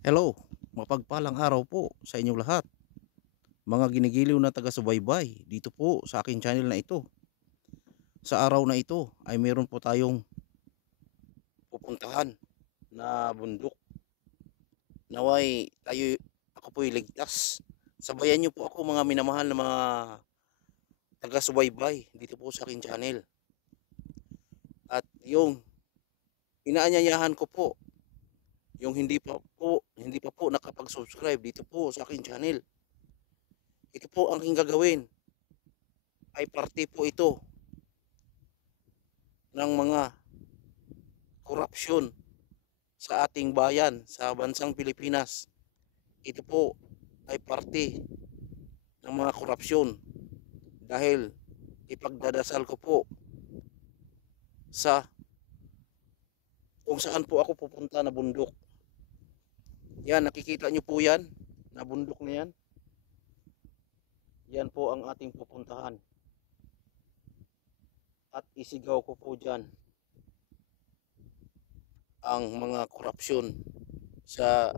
Hello, mapagpalang araw po sa inyong lahat. Mga ginigiliw na taga-subaybay dito po sa aking channel na ito. Sa araw na ito ay meron po tayong pupuntahan na bundok. Naway ako po'y ligtas. Sabayan niyo po ako mga minamahal na mga taga-subaybay dito po sa aking channel. At yung inaanyayahan ko po, yung hindi pa po nakapag-subscribe dito po sa aking channel. Ito po ang aking gagawin. Ay parte po ito ng mga korupsyon sa ating bayan, sa bansang Pilipinas. Ito po ay parte ng mga korupsyon dahil ipagdadasal ko po sa kung saan po ako pupunta na bundok. Yan, nakikita nyo po yan, na bundok na yan. Yan po ang ating pupuntahan. At isigaw ko po dyan ang mga korupsyon sa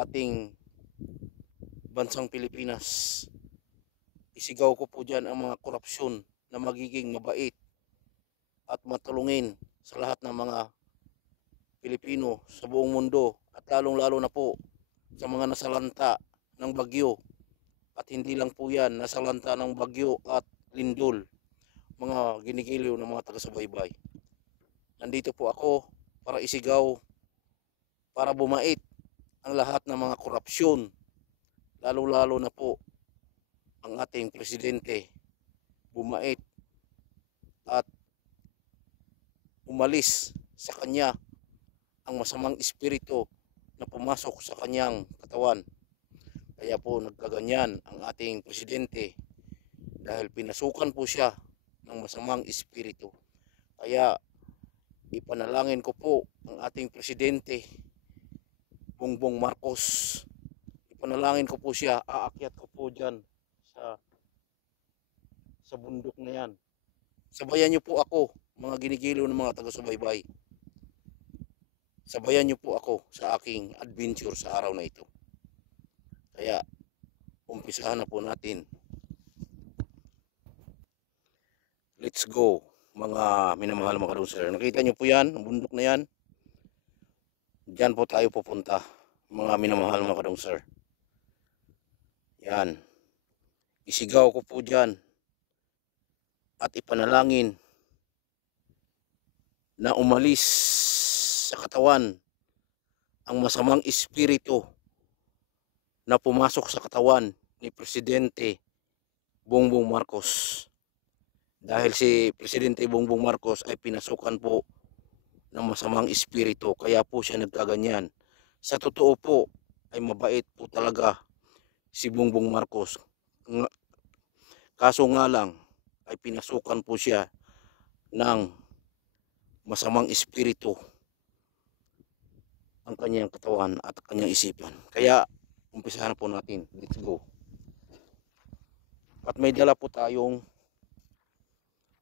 ating bansang Pilipinas. Isigaw ko po dyan ang mga korupsyon na magiging mabait at matulungin sa lahat ng mga Pilipino sa buong mundo at lalong-lalo na po sa mga nasalanta ng bagyo. At hindi lang po yan, nasalanta ng bagyo at lindol, mga ginigiliw ng mga taga-subaybay. Nandito po ako para isigaw, para bumait ang lahat ng mga korupsyon, lalong-lalo na po ang ating presidente, bumait at umalis sa kanya ang masamang espiritu na pumasok sa kanyang katawan. Kaya po nagkaganyan ang ating presidente dahil pinasukan po siya ng masamang espiritu. Kaya ipanalangin ko po ang ating presidente, Bongbong Marcos. Ipanalangin ko po siya, aakyat ko po dyan sa bundok na yan. Sabayan niyo po ako, mga ginigiliw ng mga taga-subaybay. Sabayan niyo po ako sa aking adventure sa araw na ito. Kaya, umpisahan na po natin. Let's go, mga minamahal mga kadungser. Nakita niyo po yan, ang bundok na yan. Diyan po tayo pupunta, mga minamahal mga kadungser. Yan. Isigaw ko po dyan at ipanalangin na umalis sa katawan ang masamang espiritu na pumasok sa katawan ni Presidente Bongbong Marcos. Dahil si Presidente Bongbong Marcos ay pinasukan po ng masamang espiritu, kaya po siya nagkaganyan. Sa totoo po ay mabait po talaga si Bongbong Marcos. Kaso nga lang ay pinasukan po siya ng masamang espiritu ang kanyang katawan at kanyang isipan. Kaya umpisahan po natin. Let's go. At may dala po tayong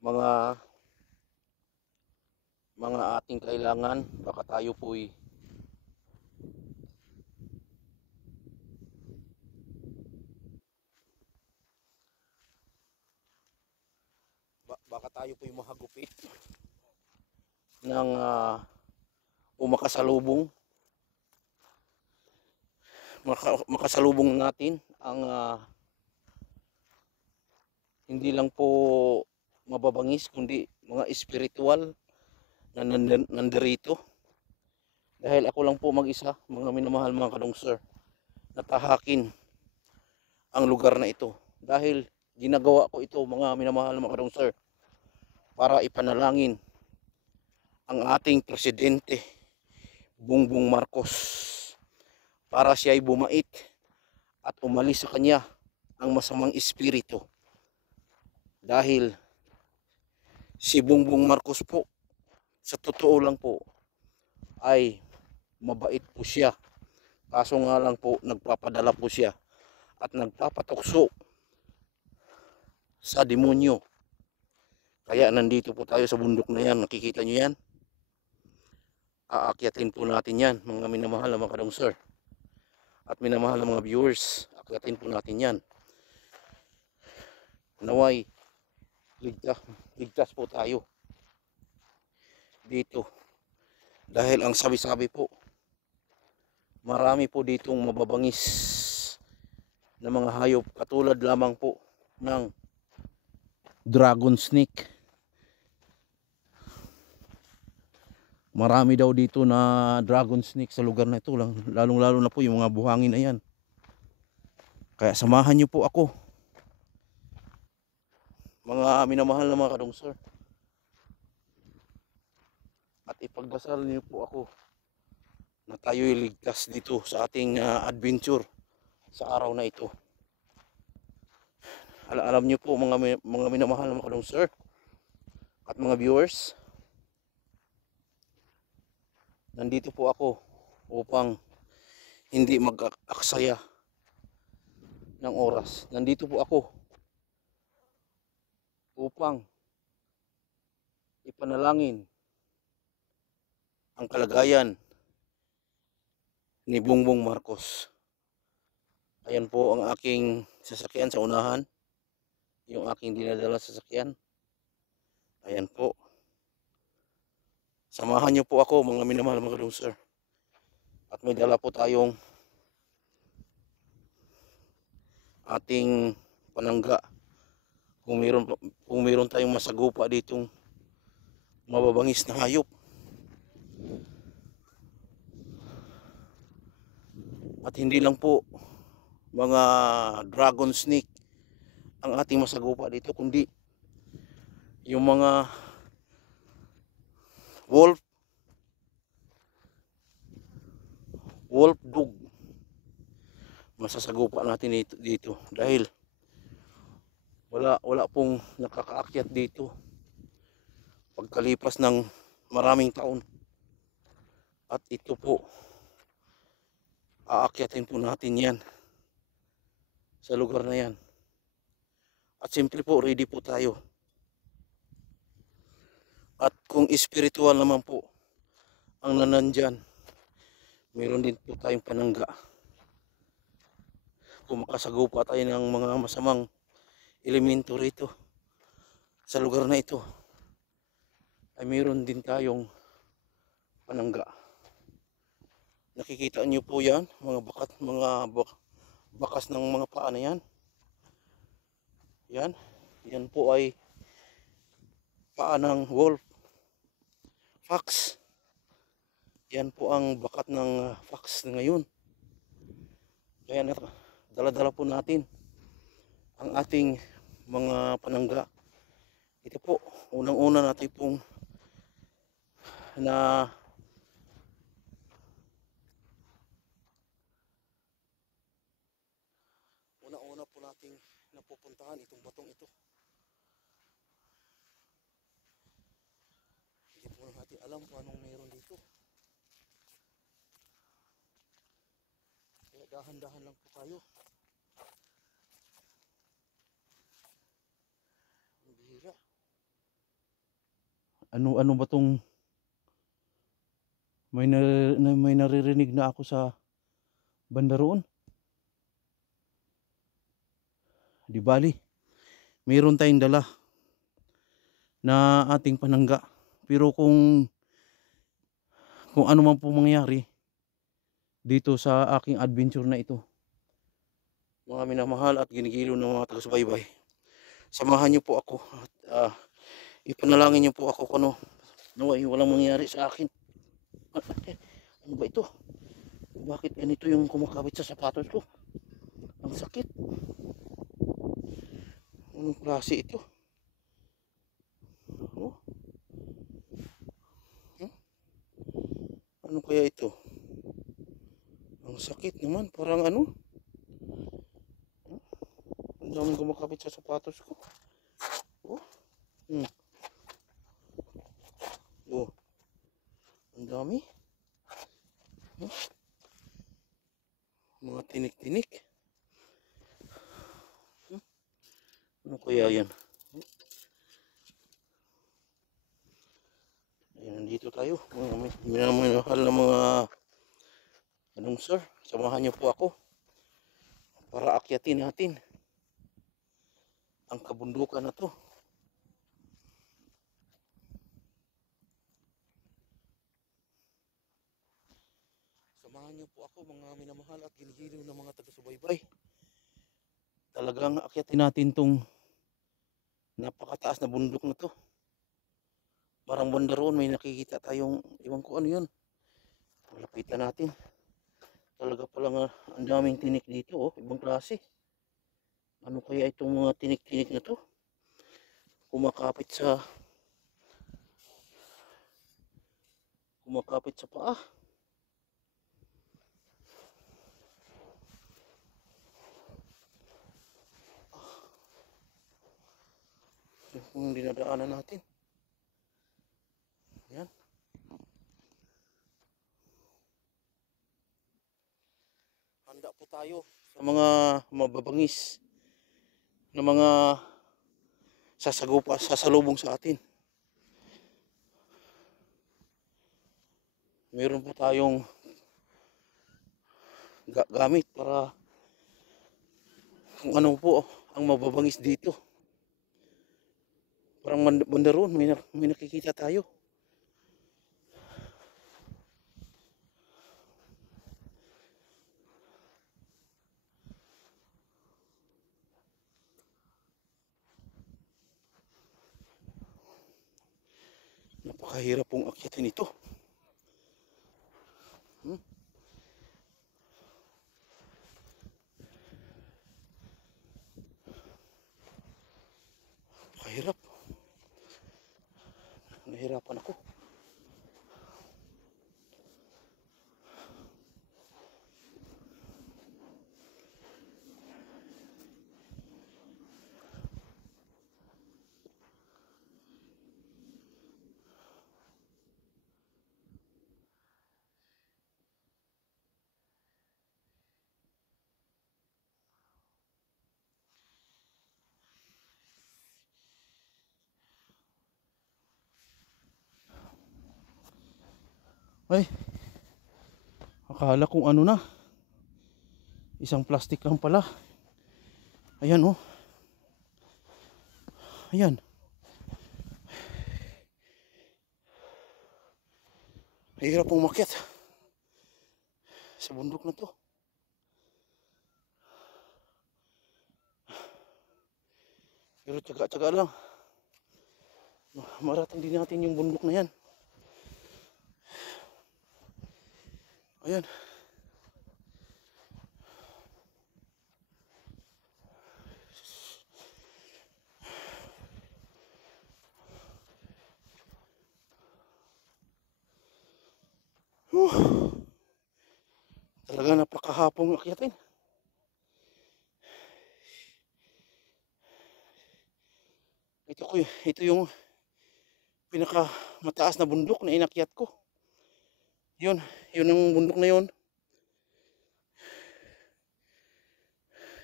mga ating kailangan. Baka tayo po'y mahagupit ng makasalubong natin ang hindi lang po mababangis kundi mga espiritual na nandirito. Dahil ako lang po mag-isa, mga minamahal mga kadungser, natahakin ang lugar na ito. Dahil ginagawa ko ito, mga minamahal mga kadungser, para ipanalangin ang ating presidente Bongbong Marcos, para siya ay bumait at umalis sa kanya ang masamang espiritu. Dahil si Bongbong Marcos po, sa totoo lang po, ay mabait po siya. Kaso nga lang po, nagpapadala po siya at nagpapatukso sa demonyo. Kaya nandito po tayo sa bundok na yan. Nakikita nyo yan? Aakyatin po natin yan, mga minamahal na mga kadungser. at minamahal ng mga viewers. Akyatin po natin yan. Naway, ligtas po tayo dito. Dahil ang sabi-sabi po, marami po ditong mababangis na mga hayop. Katulad lamang po ng dragon snake. Marami daw dito na dragon snake sa lugar na ito. Lalong-lalo na po yung mga buhangin na yan. Kaya samahan nyo po ako, mga minamahal na mga kadungsor. At ipagdasal niyo po ako na tayo'y ligtas dito sa ating adventure sa araw na ito. Alam niyo po mga minamahal na mga kadungsor at mga viewers, nandito po ako upang hindi mag-aksaya ng oras. Nandito po ako upang ipanalangin ang kalagayan ni Bongbong Marcos. Ayan po ang aking sasakyan sa unahan, yung aking dinadala sasakyan. Ayan po. Samahan niyo po ako mga minamahal mga kadungsor. At may dala po tayong ating panangga. Kung meron tayong masagupa ditong mababangis na hayop. At hindi lang po mga dragon snake ang ating masagupa dito, kundi yung mga wolf dog masasagupa natin dito dahil wala pong nakakaakyat dito pagkalipas ng maraming taon. At ito po, aakyatin po natin yan sa lugar na yan. At simple po, ready po tayo. At kung spiritual naman po ang nanandyan, meron din po tayong panangga. Kung makasagupa tayo ng mga masamang elemento rito sa lugar na ito, ay meron din tayong panangga. Nakikita nyo po yan, mga bakas ng mga paa na yan. Yan po ay paa ng wolf, fox. Yan po ang bakat ng fox na ngayon. Kaya dala-dala po natin ang ating mga panangga. Ito po, unang-una natin pong una po nating napupuntahan itong batong ito. Hindi po natin alam kung anong meron dito. Kaya dahan-dahan lang po tayo. Ang bihira. Ano ba tong may naririnig na ako sa banda roon? Di bali, mayroon tayong dala na ating panangga. Pero kung ano man po mangyari dito sa aking adventure na ito, mga minamahal at ginigilo ng mga taga-subaybay, samahan niyo po ako at ipanalangin niyo po ako kung naway walang mangyari sa akin. Ano ba ito? Bakit ganito yung kumakabit sa sapatos ko? Ang sakit. Anong klase ito? Oh. Ano kaya ito? Ang sakit naman, parang ano? Ang daming kumakabit sa sapatos ko. Oh. Oh. Ang dami. Mga tinik-tinik. Ano kaya yan? Ayan, nandito tayo. Minamahal na mga Anong sir, samahan niyo po ako para akyatin natin ang kabundukan na to. Samahan niyo po ako mga minamahal at ginigiliw ng mga taga-subaybay. Talagang akyatin natin tong napakataas na bundok na to. Parang banda roon may nakikita tayong, iwan ko ano yun. Malapitan natin. Talaga palang ang daming tinik dito, oh, ibang klase. Ano kaya itong mga tinik-tinik na to? Kumakapit sa paa. Yung dinadaanan natin. Yan. Handa po tayo sa mga mababangis na mga sasalubong sa atin. Meron po tayong gamit para kung ano po ang mababangis dito. Parang banda roon may nakikita tayo. Napakahirap pong akyatin ito. Napakahirap. Nahirapan ako. Ay, akala kong ano na. Isang plastic lang pala. Ayan oh. Ayan. Hirap pong umakyat sa bundok na to. Pero tsaga-tsaga lang. Marating din natin yung bundok na yan. Ayan. Talaga napakahapong akyatin. Ito yung pinaka mataas na bundok na inakyat ko. Yun ang bundok na yun.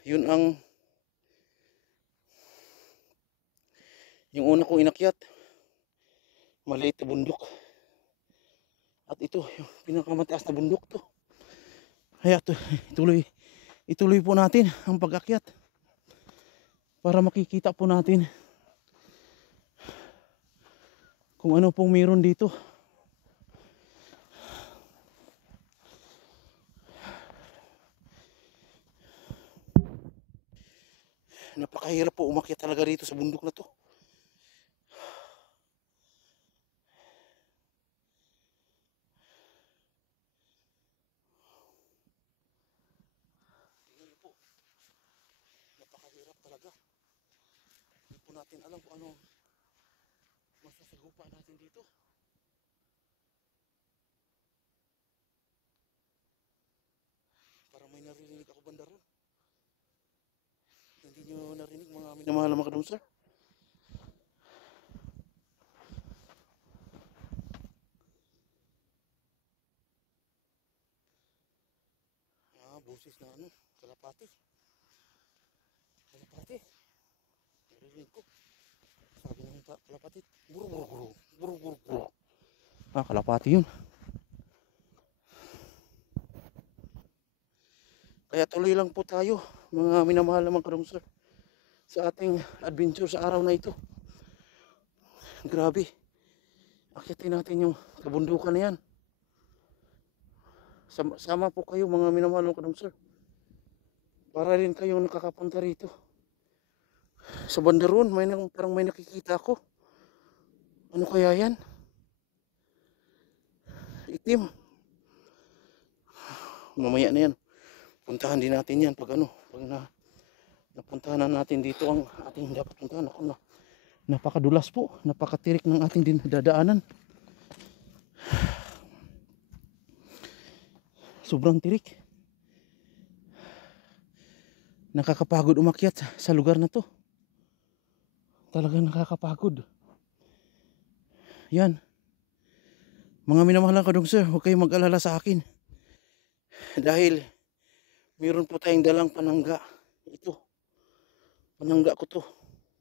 Yun ang yung una kong inakyat. Maliit na bundok. At ito yung pinakamataas na bundok to. Kaya ituloy po natin ang pag-akyat para makikita po natin kung ano pong meron dito. Napakahirap po umakyat talaga dito sa bundok na to. Tingnan niyo po. Napakahirap talaga. Hindi po natin alam kung ano masasagupa natin dito. Parang may narinig ako banda ron. Hindi nyo narinig mga minamahal na mga kadungsar? Boses na ano, kalapati. Narinig ko. Sabi ng kalapati, buru. Kalapati yun. Kaya tuloy lang po tayo, mga minamahal na mga kadungsor, sa ating adventure sa araw na ito. Grabe. Akitin natin yung kabundukan na yan. Sama po kayo mga minamahal ng kadungsor. Para rin kayong nakakapunta rito. Sa banda roon, parang may nakikita ko. Ano kaya yan? Itim. Mamaya na yan. Puntahan din natin yan pag napuntahan na natin dito ang ating dapat puntahan. Ako na. Napakadulas po. Napakatirik ng ating dadaanan. Sobrang tirik. Nakakapagod umakyat sa lugar na to. Talagang nakakapagod. Yan. Mga minamahal ng kadungsor, huwag kayong mag-alala sa akin. Dahil mayroon po tayong dalang panangga. Ito. Panangga ko to.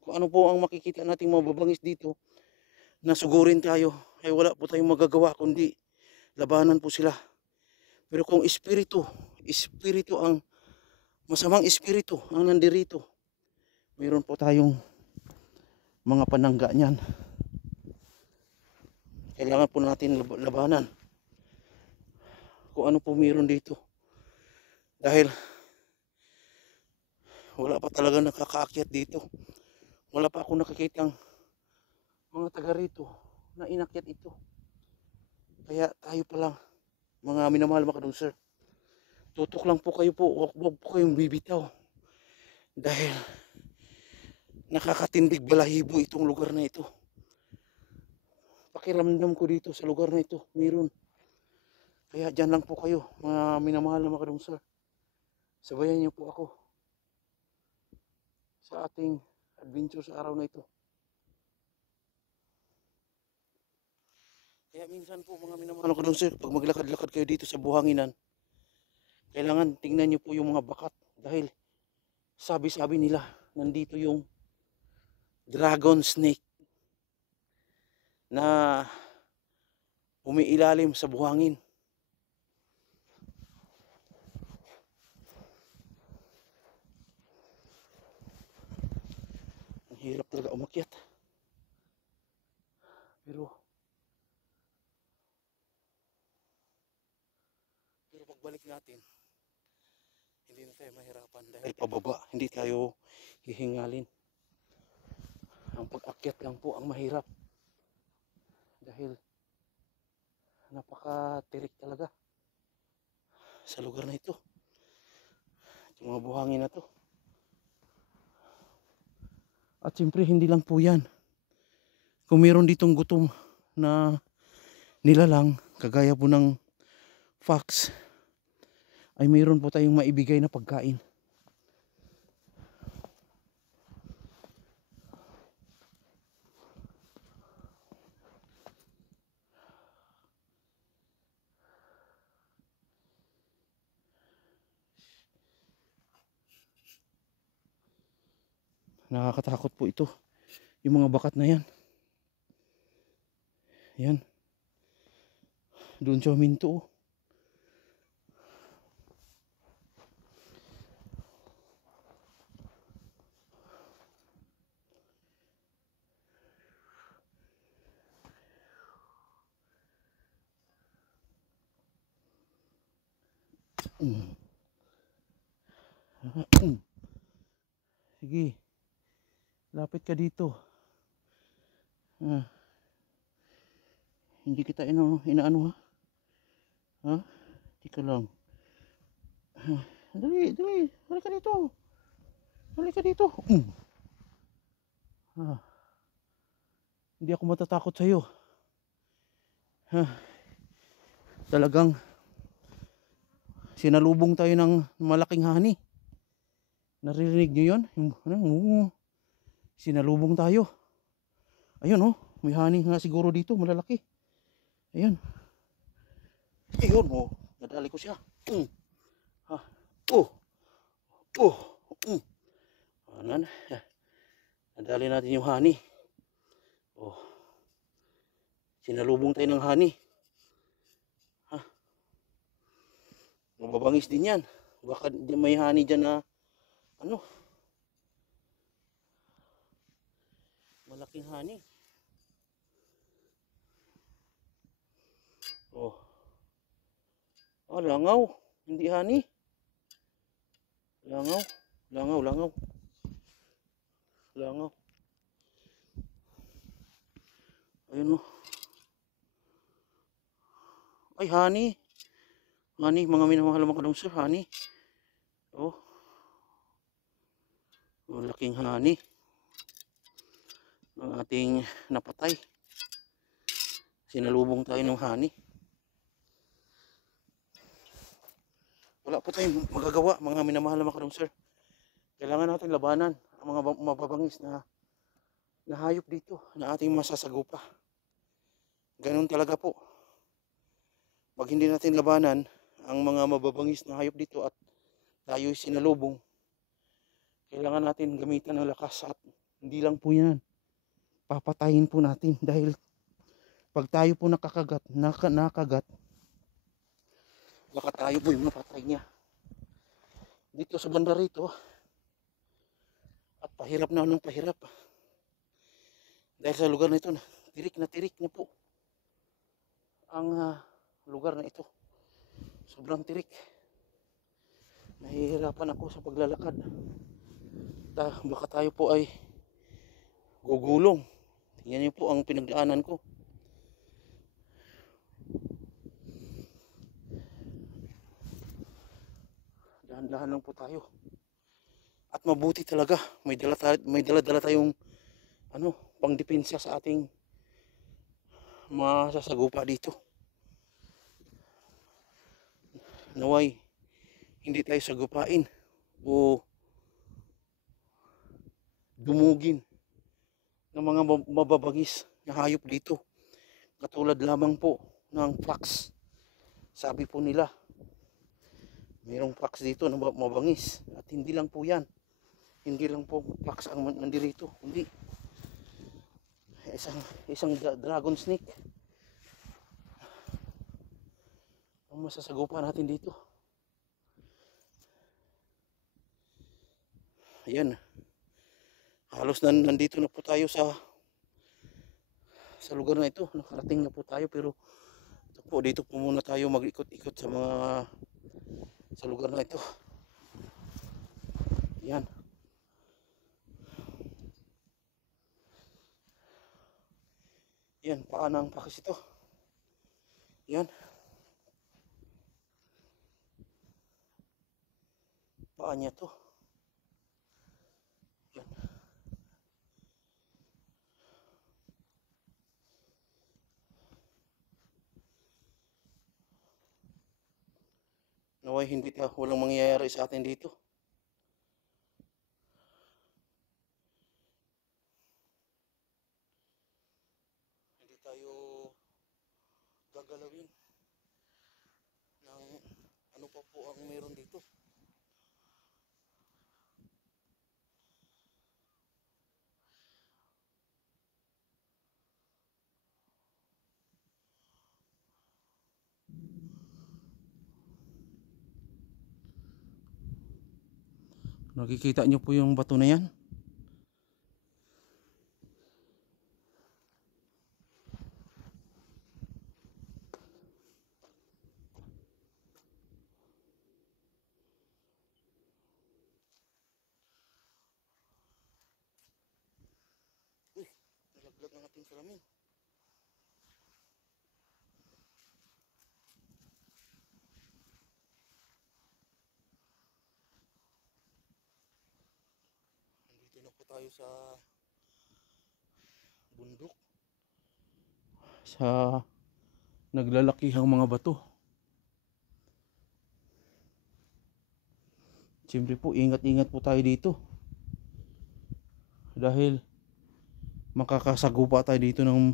Kung ano po ang makikita nating mababangis dito, nasugurin tayo, ay wala po tayong magagawa kundi labanan po sila. Pero kung espiritu ang masamang espiritu ang nandirito, mayroon po tayong mga panangga niyan. Kailangan po natin labanan kung ano po mayroon dito. Dahil wala pa talaga nakakaakyat dito. Wala pa ako nakikitang mga taga rito na inakyat ito. Kaya tayo pa lang, mga minamahal mga kadungsor, tutok lang po kayo po. Huwag po kayong bibitaw. Dahil nakakatindig balahibo itong lugar na ito. Pakiramdam ko dito sa lugar na ito, mayroon. Kaya dyan lang po kayo, mga minamahal na mga kadungsor. Sabayan niyo po ako sa ating adventure sa araw na ito. Kaya minsan po mga minamahal na kadungsor, pag maglakad-lakad kayo dito sa buhanginan, kailangan tingnan niyo po yung mga bakat. Dahil sabi-sabi nila, nandito yung dragon snake na umiilalim sa buhangin. Ang hirap talaga umakyat. Pero pagbalik natin, hindi na tayo mahirapan dahil pababa, hindi tayo hihingalin. Ang pag-akyat lang po ang mahirap. Dahil napakatirik talaga sa lugar na ito. Yung mga buhangin na to. At siyempre hindi lang po yan. Kung meron ditong gutom na nilalang, kagaya po ng fox, ay mayroon po tayong maibigay na pagkain. Nakakatakot po ito. Yung mga bakat na yan. Yan. Doon siya huminto. Sige. Lapit ka dito. Hindi kita inaano ha. Ha? Tika lang. Dali. Halika dito. Halika dito. Hindi ako matatakot sa iyo. Talagang sinalubong tayo ng malaking hani. Naririnig niyo 'yon? Sinalubong tayo. Ayun oh, may hani nga siguro dito, malalaki. Ayun. Ayun oh, nadali ko siya. Anan. Nadali natin yung hani. Oh. Sinalubong tayo ng hani. Mababangis din yan. Baka may honey dyan na ano, malaking honey. Oh, langaw. Hindi honey. Langaw. Langaw, langaw. Langaw. Ayun oh. Ay, honey. Honey, mga minamahal mga kadungsor, honey. Oh, malaking honey. Ang ating napatay. Sinalubong tayo ng honey. Wala po tayong magagawa, mga minamahal na makadong sir. Kailangan natin labanan ang mga mababangis na hayop dito na ating masasagupa. Ganun talaga po. Pag hindi natin labanan ang mga mababangis na hayop dito at tayo'y sinalubong, kailangan natin gamitan ng lakas at hindi lang po yan. Papatayin po natin dahil pag tayo po nakagat, baka tayo po yung mapatay niya. Dito sa banda rito, at pahirap na ng pahirap. Dahil sa lugar na ito, tirik na po ang lugar na ito. Sobrang tirik. Nahihirapan ako sa paglalakad. Baka tayo po ay gugulong. Tingnan niyo po ang pinagdaanan ko. Dahan-dahan lang po tayo. At mabuti talaga, may dala tayong pangdepensa sa ating masasagupa dito. Naway hindi tayo sagupain o dumugin ng mga mababangis na hayop dito. Katulad lamang po ng fox. Sabi po nila, mayroong fox dito na mabangis. At hindi lang po yan. Hindi lang po fox ang nandirito. Hindi. Isang dragon snake ang masasagupa natin dito. Ayan. Halos nandito na po tayo sa lugar na ito. Nakarating na po tayo, pero dito po muna tayo mag-ikot-ikot sa lugar na ito. Yan. Yan, paa ng pakis ito. Yan. Paa niya to. Yan. Naway walang mangyayari sa atin dito. Hindi tayo gagalawin ng ano pa po ang meron dito. Nakikita nyo po yung bato na yan? Uy, nalaglag ang ating salamin. Nandito na po tayo sa bundok. Sa naglalakihang mga bato. Siyempre po, ingat-ingat po tayo dito. Dahil makakasagupa tayo dito ng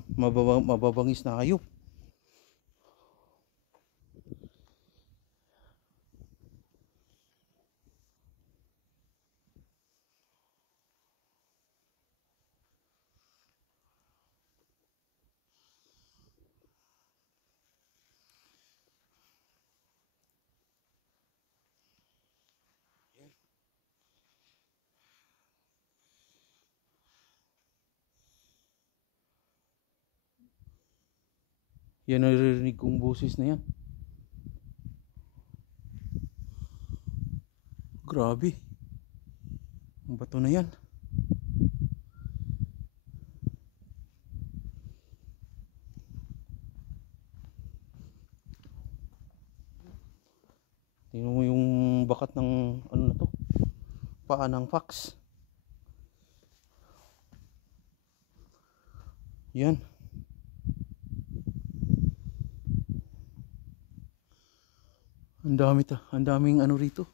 mababangis na hayop. Yan naririnig kong boses na yan. Grabe. Ang bato na yan. Tingnan mo yung bakat ng ano na to, paa ng fox. Yan. Ang daming ano rito.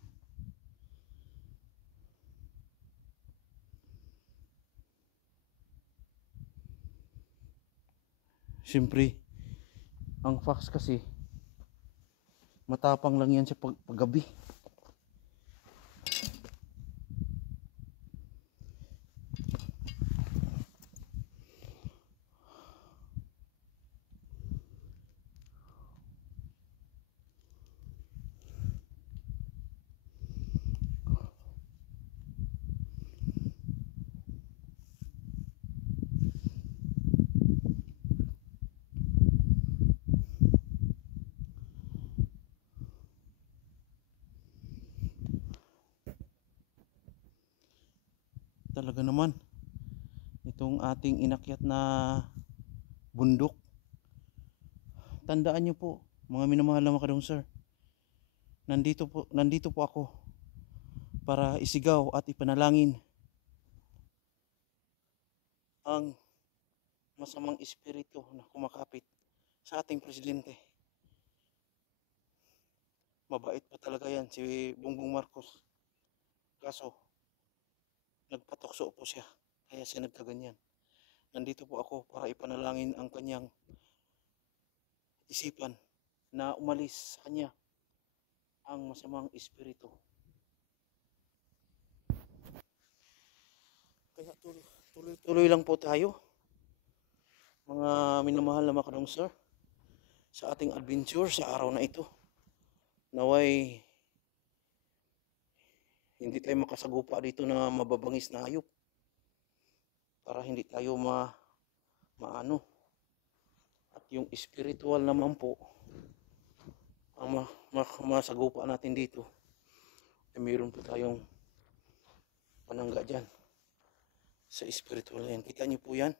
Siyempre, ang fox kasi matapang lang yan sa paggabi. Talaga naman, itong ating inakyat na bundok, tandaan nyo po mga minamahal na mga sir, nandito po ako para isigaw at ipanalangin ang masamang espiritu na kumakapit sa ating presidente. Mabait po talaga yan si Bongbong Marcos, kaso nagpatukso po siya, kaya siya nagkaganyan. Nandito po ako para ipanalangin ang kanyang isipan na umalis sa kanya ang masamang espiritu. Kaya tuloy lang po tayo, mga minamahal na makadong sir, sa ating adventure sa araw na ito. Naway hindi tayo makasagupa dito na mababangis na hayop, para hindi tayo maano. At yung spiritual naman po ang masagupa natin dito, ay mayroon po tayong panangga dyan sa spiritual na yan. Kita nyo po yan,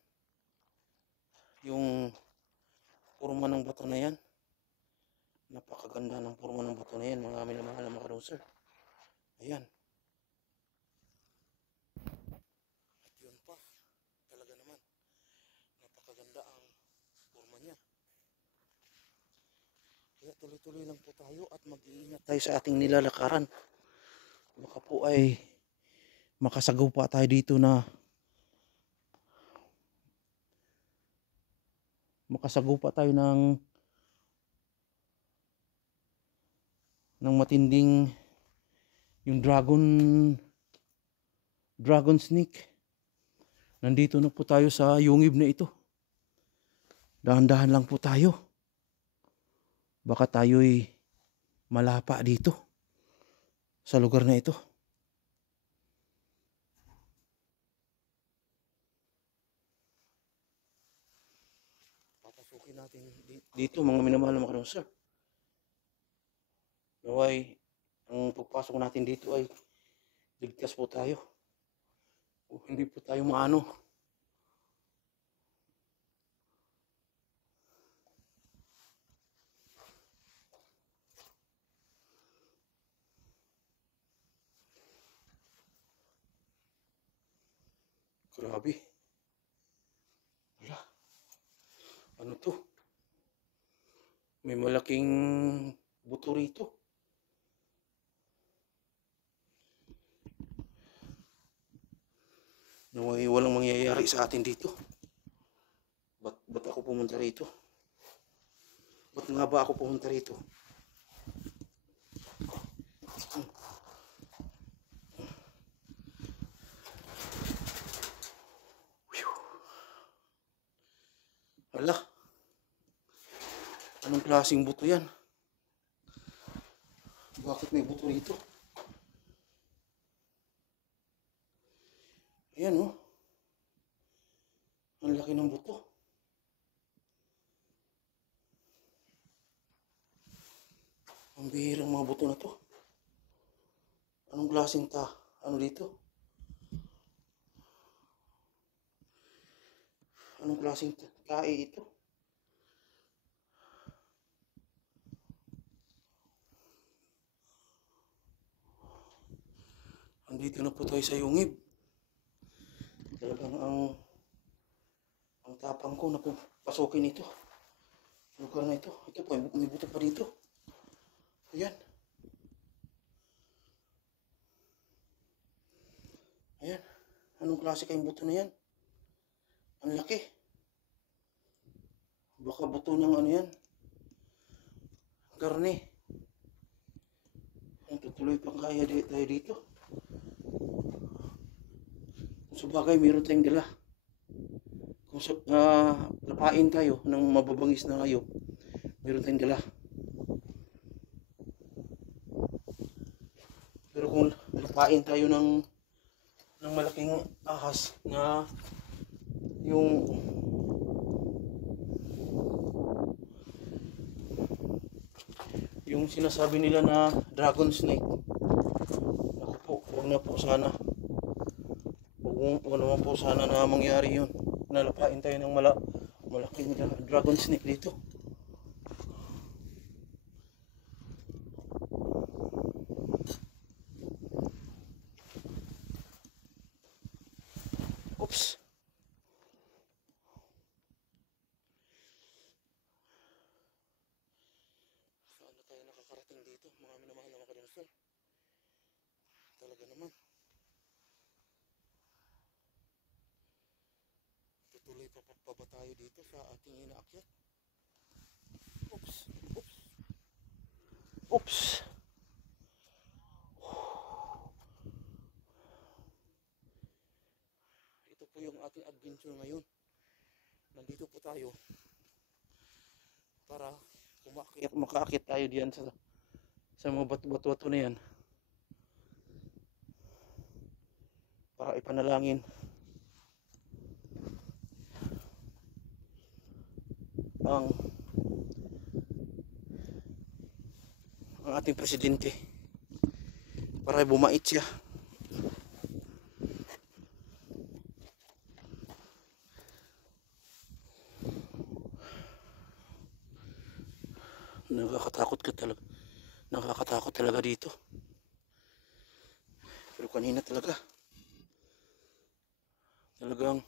yung forma ng bato na yan. Napakaganda ng forma ng bato na yan, mga minamahal na mga sir. Ayan. At yun pa, talaga naman, napakaganda ang forma niya. Kaya tuloy-tuloy lang po tayo at mag-iingat tayo sa ating nilalakaran. Baka po ay makasagupa tayo dito na makasagupa tayo ng matinding yung dragon snake. Nandito na po tayo sa yungib na ito. Dahan-dahan lang po tayo. Baka tayo'y malapa dito sa lugar na ito. Papasukin natin dito mga minamahal na mga sir. Naway, ang pagpasok natin dito ay ligtas po tayo. O hindi po tayo maano. Grabe. Wala. Ano to? May malaking buto rito. Naway walang mangyayari sa atin dito. Ba't ako pumunta rito? Ba't nga ba ako pumunta rito? Hala. Anong klaseng buto yan? Bakit may buto rito? Ayan oh. Ang laki ng buto. Anong klaseng ano dito? Anong klaseng tae ito? Andito na po tayo sa yungib. Talagang ang tapang ko na po pasukin ito. Lugar na ito. Ito po, may buto pa dito. Ayan. Ayan. Anong klase kayong buto na yan? Ang laki. Baka buto ng ano yan. Karne. Ang tutuloy pa kaya tayo dito. Sa bagay, meron tayong dala. Kung lapain tayo ng mababangis na hayop, meron tayong dala. Pero kung lapain tayo ng malaking ahas na yung sinasabi nila na dragon snake, ako po, huwag na po sana. Huwag naman po sana na mangyari yun. Nalapain tayo ng malaking dragon snake dito. Oops. Saan na tayo nakakarating dito? Mga minamahal na makadamsal. Talaga naman. Tutuloy pa ba tayo dito sa ating inaakyat? Oops. Oops. Oops. Ito po yung ating adventure ngayon. Nandito po tayo para makaakit tayo diyan sa mga bato-bato na yan. Para ipanalangin ang ating presidente para bumait siya. Nakakatakot talaga dito. Pero kanina talagang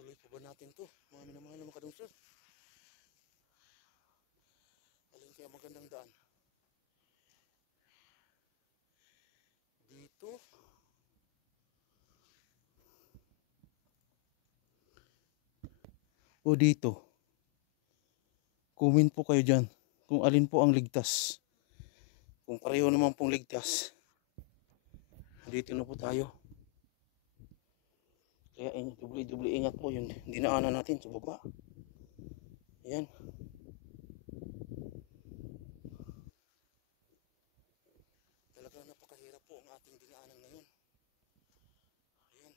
tuloy pa ba natin to, mga minamahal na makadungsod? Alin kaya magandang daan? Dito? O dito? Comment po kayo dyan kung alin po ang ligtas. Kung pareho naman pong ligtas, dito na po tayo. Kaya dubli ingat po yung dinaanan natin sa baba. Ayan. Talagang napakahirap po ang ating dinaanan ngayon. Ayan.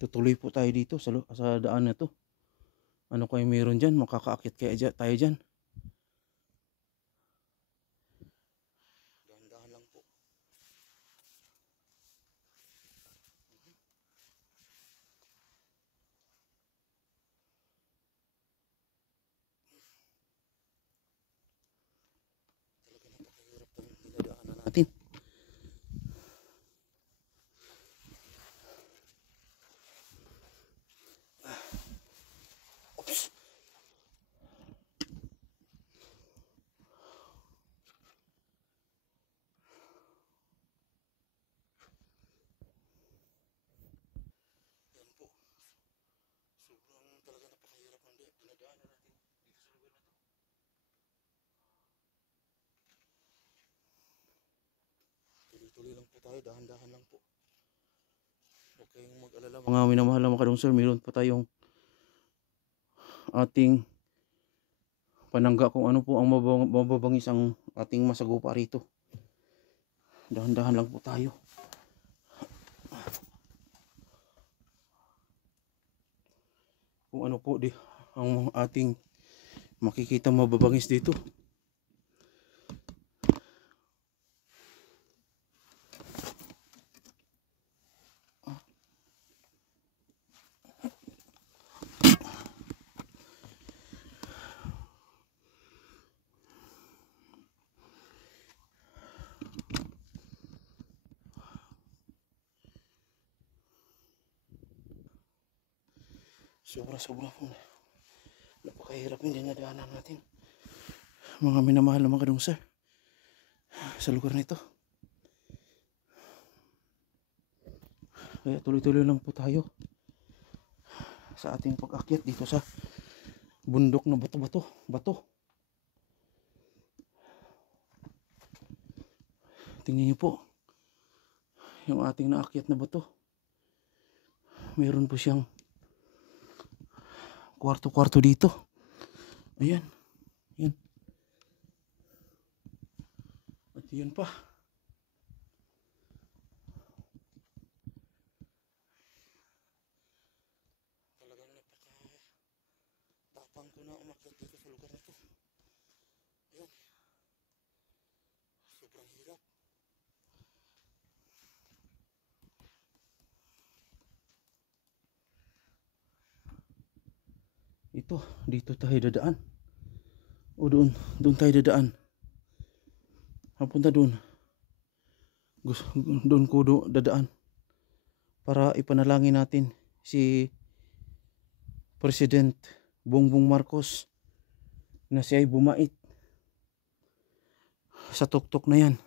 Tutuloy po tayo dito sa daan na to. Ano kayo meron dyan? Makakaakit kaya tayo dyan? Dahan-dahan lang po. Talaga napakahirap ng dinadaanan natin. Oops. Tuloy-tuloy lang po tayo, dahan-dahan lang po. Huwag kayong mag-alala mga minamahal na mga kadungsor, meron pa tayong ating panangga kung ano po ang mababangis ang ating masagupa rito. Dahan-dahan lang po tayo. Kung ano po di ang ating makikita mababangis dito. Sobra-sobra po. Napakahirap yung dinadaanan natin. Mga minamahal na mga kadungsor sa lugar nito. Kaya tuloy-tuloy lang po tayo sa ating pag-akyat dito sa bundok na bato. Tingnan niyo po yung ating naakyat na bato. Meron po siyang kwarto-kwarto dito. Ayan. Yan. At yun pa. Talagang napaka-tapang ko na umakyat dito sa lugar na to. Ayan. Sobrang hirap. Ito, dito tayo dadaan. O doon tayo dadaan. Papunta doon. Doon ko dadaan. Para ipanalangin natin si President Bongbong Marcos na siya ay bumait sa tuktok na yan.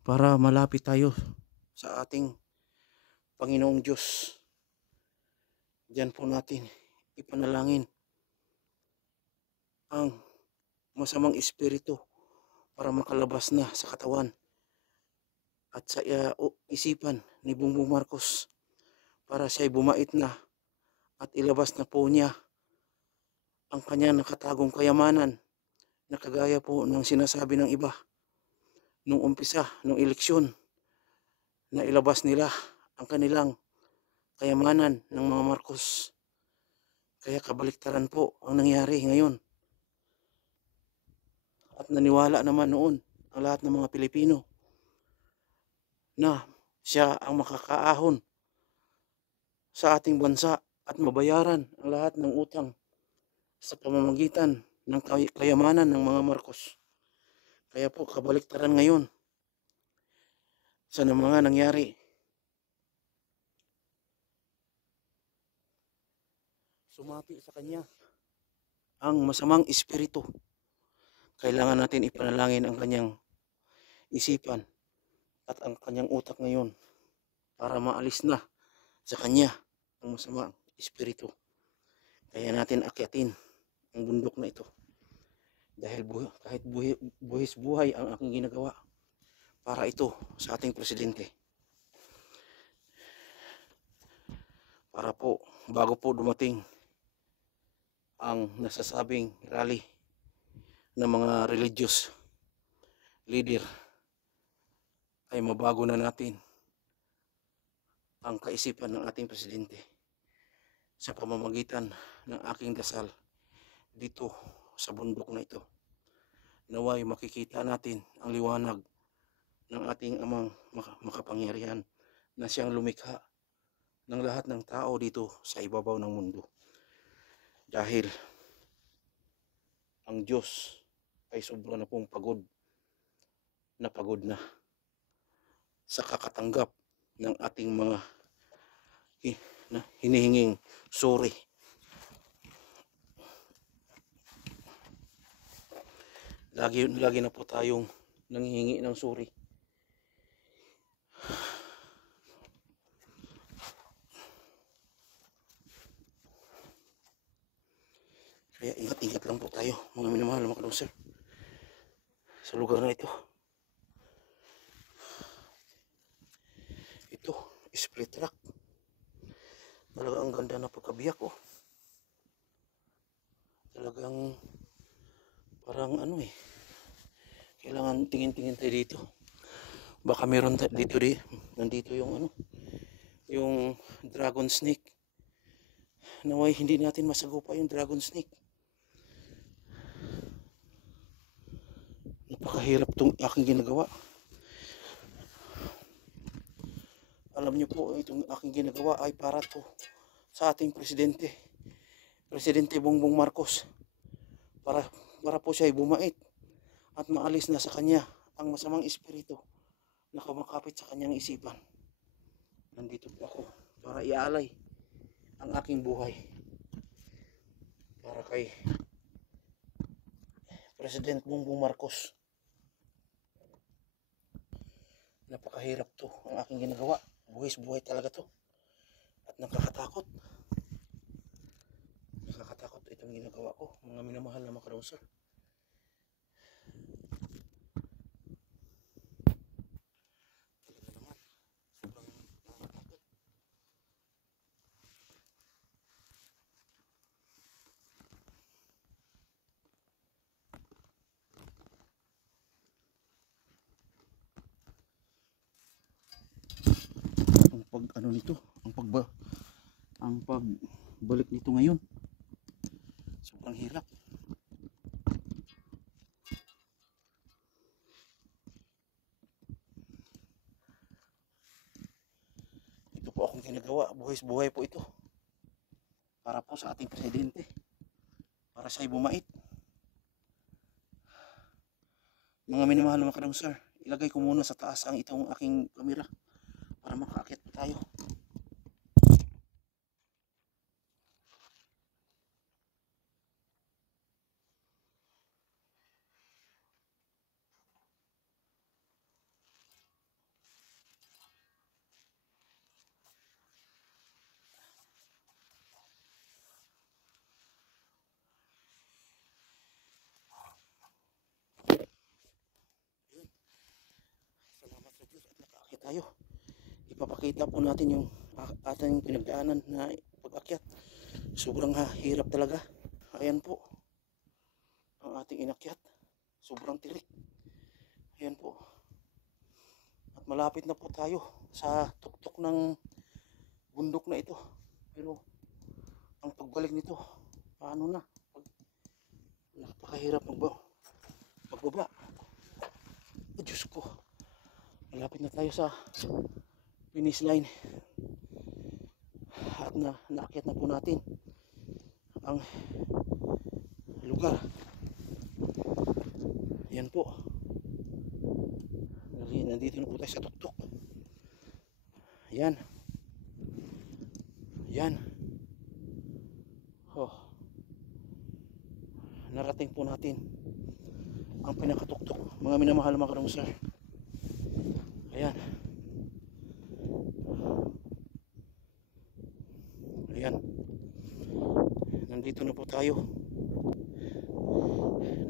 Para malapit tayo sa ating Panginoong Diyos. Diyan po natin ipanalangin ang masamang espiritu para makalabas na sa katawan at sa isipan ni Bongbong Marcos para siya ay bumait na at ilabas na po niya ang kanyang nakatagong kayamanan na kagaya po ng sinasabi ng iba nung umpisa ng eleksyon na ilabas nila ang kanilang kayamanan ng mga Marcos. Kaya kabaliktaran po ang nangyari ngayon. At naniwala naman noon ang lahat ng mga Pilipino na siya ang makakaahon sa ating bansa at mabayaran ang lahat ng utang sa pamamagitan ng kayamanan ng mga Marcos. Kaya po kabaliktaran ngayon sa mga nangyari. Sumati sa kanya ang masamang espiritu. Kailangan natin ipanalangin ang kanyang isipan at ang kanyang utak ngayon para maalis na sa kanya ang masamang espiritu. Kaya natin akyatin ang bundok na ito. Dahil kahit buhis buhay ang aking ginagawa para ito sa ating presidente. Para po, bago po dumating ang nasasabing rally ng mga religious leader, ay mabago na natin ang kaisipan ng ating presidente sa pamamagitan ng aking dasal dito sa bundok na ito. Naway makikita natin ang liwanag ng ating amang makapangyarihan na siyang lumikha ng lahat ng tao dito sa ibabaw ng mundo. Dahil ang Diyos ay sobra na pong pagod na sa kakatanggap ng ating mga hinihinging suri. Lagi na po tayong nanghihingi ng suri. Kaya ingat-ingat lang po tayo mga minamahal mga kadungsor sa lugar na ito. split rock. Talaga ang ganda na pagkabiyak oh. Talagang parang ano eh. Kailangan tingin-tingin tayo dito. Baka meron dito nandito yung ano, yung dragon snake. Naway hindi natin masagupa yung dragon snake. Napakahirap tong aking ginagawa. Alam niyo po, itong aking ginagawa ay para to sa ating presidente. Presidente Bongbong Marcos. Para po siya ay bumait at maalis na sa kanya ang masamang espiritu na kumakapit sa kanyang isipan. Nandito po ako para ialay ang aking buhay para kay President Bongbong Marcos. Napakahirap to ang aking ginagawa. Buwis-buhay talaga to. At nakakatakot. Nakakatakot itong ginagawa ko, mga minamahal na mga kadungsor. Talaga naman, sobrang nakakatakot. Ang pagbalik nito ngayon, sobrang hirap. Ito po akong ginagawa, buhay-buhay po ito. Para po sa ating presidente. Para siya'y bumait. Mga minamahal na mga kadungsor, ilagay ko muna sa taas ang itong aking kamera para makaakyat po tayo. Salamat sa Diyos at nakaakyat tayo. Ipapakita po natin yung ating pinagdaanan na pag-akyat. Sobrang hirap talaga. Ayan po ang ating inakyat. Sobrang tirik. Ayan po. At malapit na po tayo sa tuktok ng bundok na ito. Pero ang pagbalik nito, paano na? Napakahirap pagbaba. Oh, Diyos ko. Malapit na tayo sa finish line. At naakyat na po natin ang lugar. Yan po. Nandito na po tayo sa tuktok. Yan. Yan. Oh. Narating po natin ang pinakatuktok, mga minamahal na mga kadungsor. Ayan. Ayan. Nandito na po tayo.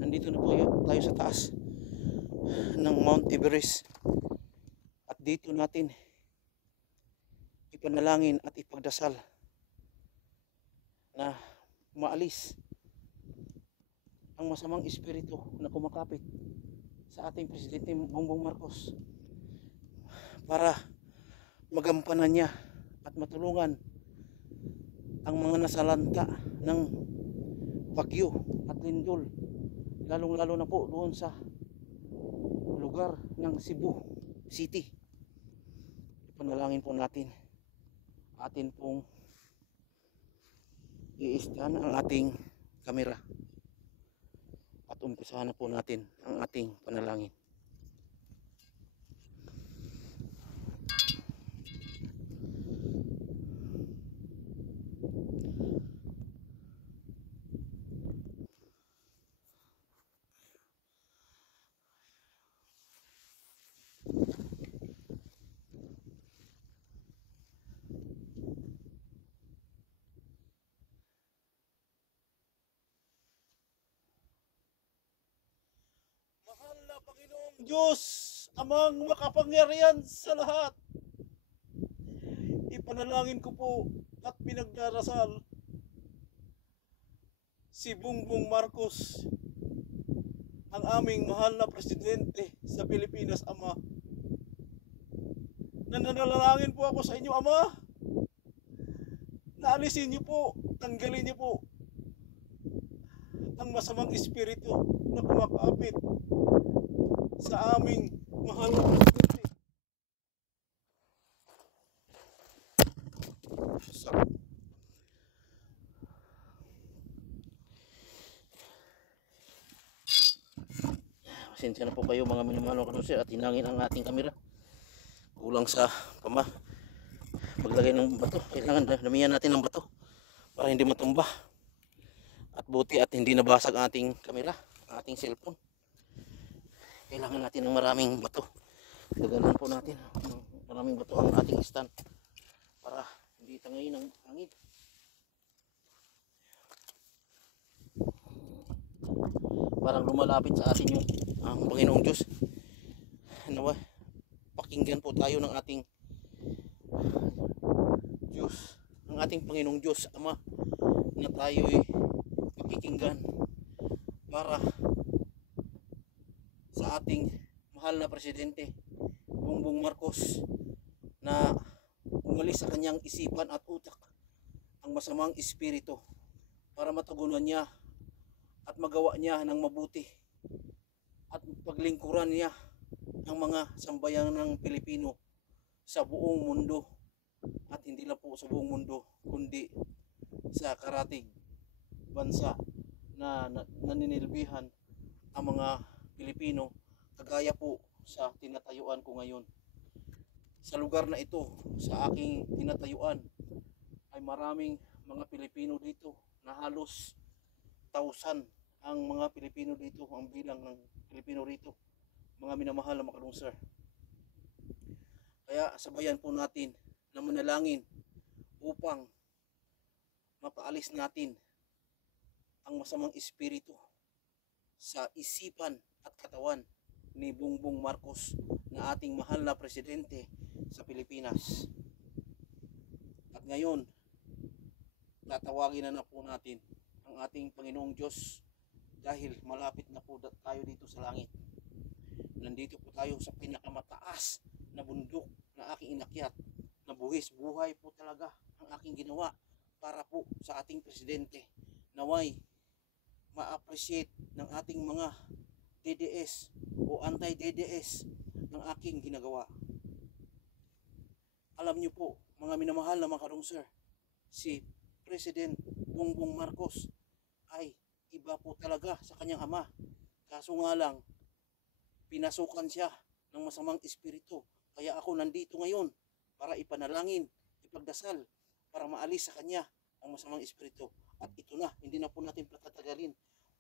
Nandito na po tayo sa taas ng Mount Everest. At dito natin ipanalangin at ipagdasal na maalis ang masamang espiritu na kumakapit sa ating Presidente Bongbong Marcos para magampanan niya at matulungan ang mga nasalanta ng bagyo at lindol, lalong-lalo na po doon sa lugar ng Cebu City. Ipanalangin po natin. Atin pong i-scan ang ating kamera at umpisahan na po natin ang ating panalangin. Mahal na Panginoong Diyos, amang makapangyarihan sa lahat. ipanalangin ko po at pinagdarasal si Bongbong Marcos, ang aming mahal na presidente sa Pilipinas, Ama. Nananalangin po ako sa inyo, Ama. Naalisin niyo po, tanggalin niyo po ang masamang espiritu na kumakapit sa aming mahal na presidente. Pasensya na po kayo mga minamahal mga kadungsir at hinangin ang ating kamera. Kulang sa paglagay ng bato. Kailangan damihan natin ng bato para hindi matumba. At buti at hindi nabasag ang ating kamera, ang ating cellphone. Kailangan natin ng maraming bato. Gagalan po natin maraming bato ang ating stand para hindi tangayin ng hangin. Parang lumalapit sa atin yung Panginoong Diyos. Nawa, pakinggan po tayo ng ating Diyos, ng ating Panginoong Diyos, Ama, na tayo'y pakikinggan para sa ating mahal na presidente Bongbong Marcos, na umalis sa kanyang isipan at utak ang masamang espiritu para matugunan niya at magawa niya ng mabuti at paglingkuran niya ang mga sambayan ng Pilipino sa buong mundo, at hindi lang po sa buong mundo kundi sa karatig bansa na naninilbihan ang mga Pilipino, kagaya po sa tinatayuan ko ngayon. Sa lugar na ito, sa aking tinatayuan, ay maraming mga Pilipino dito na halos 1,000 ang mga Pilipino dito, ang bilang ng Pilipino rito, mga minamahal na mga kadungsir. Kaya sabayan po natin na manalangin upang mapaalis natin ang masamang espiritu sa isipan at katawan ni Bongbong Marcos, na ating mahal na presidente sa Pilipinas. At ngayon, tatawagin na po natin ang ating Panginoong Diyos, dahil malapit na po tayo dito sa langit. Nandito po tayo sa pinakamataas na bundok na aking inakyat, na buhis buhay po talaga ang aking ginawa para po sa ating presidente. Naway ma-appreciate ng ating mga DDS o anti-DDS ng aking ginagawa. Alam niyo po mga minamahal na mga kadungsir, si President Bongbong Marcos ay iba po talaga sa kanyang ama. Kaso nga lang, pinasukan siya ng masamang espiritu. Kaya ako nandito ngayon para ipanalangin, ipagdasal, para maalis sa kanya ang masamang espiritu. At ito na, hindi na po natin patatagalin.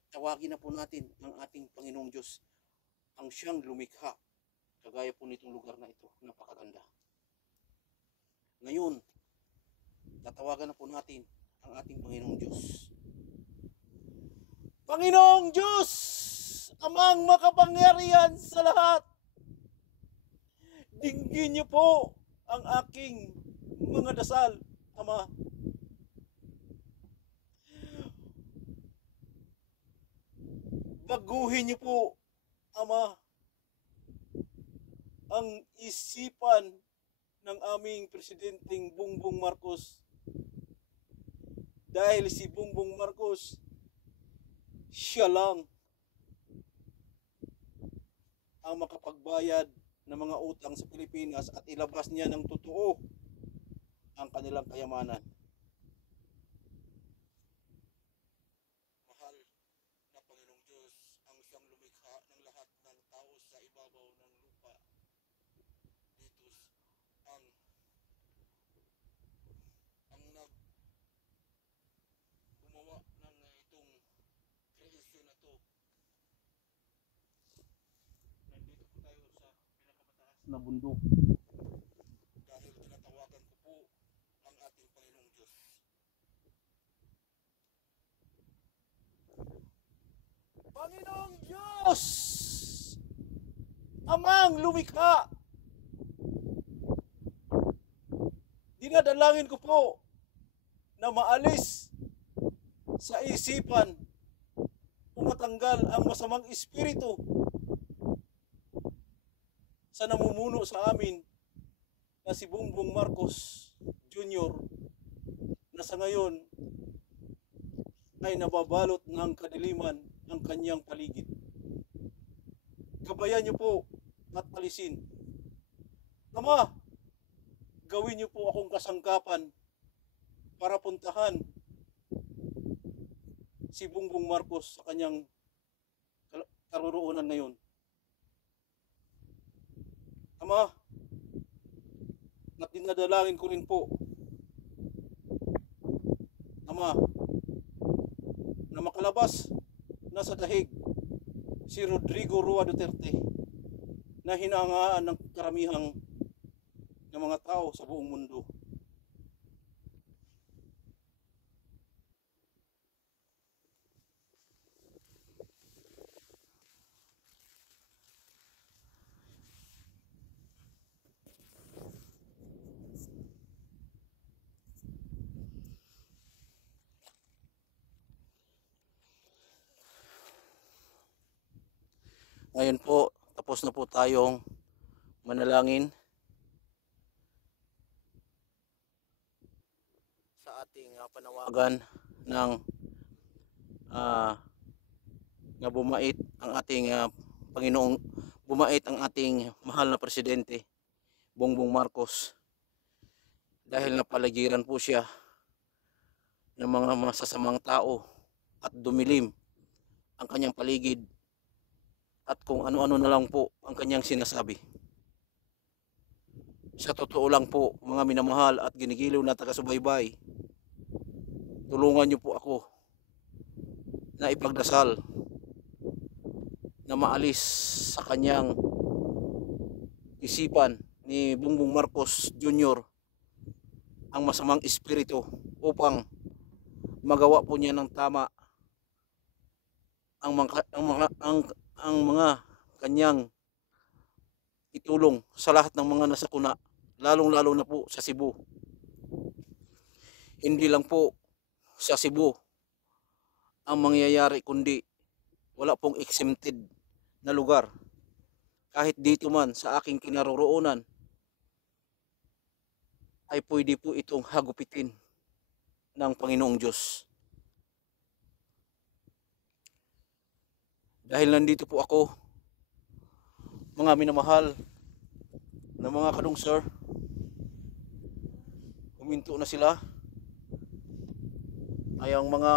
Tawagin na po natin ang ating Panginoong Diyos, ang siyang lumikha, kagaya po nitong lugar na ito, napakaganda. Ngayon, tatawagan na po natin ang ating Panginoong Diyos. Panginoong Diyos, Amang makapangyarihan sa lahat, dinggin niyo po ang aking mga dasal, Ama. Baguhin niyo po, Ama, ang isipan ng aming presidenteng Bongbong Marcos, dahil si Bongbong Marcos, siya lang ang makapagbayad ng mga utang sa Pilipinas at ilabas niya ng totoo ang kanilang kayamanan. Mahal na Panginoong Diyos, ang siyang lumikha ng lahat ng tao sa ibabaw ng lupa, dito ang gumawa ng itong kreasyon na to. Nandito po tayo sa pinakamataas na bundok, dahil tinatawagan ko po ang ating Panginoong Diyos. Panginoong Diyos, Amang lumikha Dinadalangin ko po na maalis sa isipan o matanggal ang masamang espiritu sa namumuno sa amin na si Bongbong Marcos Jr. na sa ngayon ay nababalot ng kadiliman ang kanyang paligid. Gabayan niyo po at alisin. Ama, gawin niyo po akong kasangkapan para puntahan si Bongbong Marcos sa kanyang karoroonan ngayon. Ama, at dinadalangin ko rin po, Ama, na makalabas na sa dahig si Rodrigo Roa Duterte na hinangaan ng karamihang ng mga tao sa buong mundo. Ngayon po, tapos na po tayong manalangin sa ating panawagan ng nga bumait ang ating Panginoong, bumait ang ating mahal na presidente Bongbong Marcos dahil napaligiran po siya ng mga masasamang tao at dumilim ang kanyang paligid at kung ano-ano na lang po ang kanyang sinasabi. Sa totoo lang po, mga minamahal at ginigiliw na taga-subaybay, tulungan niyo po ako na ipagdasal na maalis sa kanyang isipan ni Bongbong Marcos Jr. ang masamang espiritu upang magawa po niya ng tama ang mga kanyang itulong sa lahat ng mga nasakuna, lalong-lalo na po sa Cebu. Hindi lang po sa Cebu ang mangyayari, kundi wala pong exempted na lugar. Kahit dito man sa aking kinaroroonan ay pwede po itong hagupitin ng Panginoong Diyos. Dahil nandito po ako, mga minamahal na mga kadungsir, huminto na sila. Ay ang mga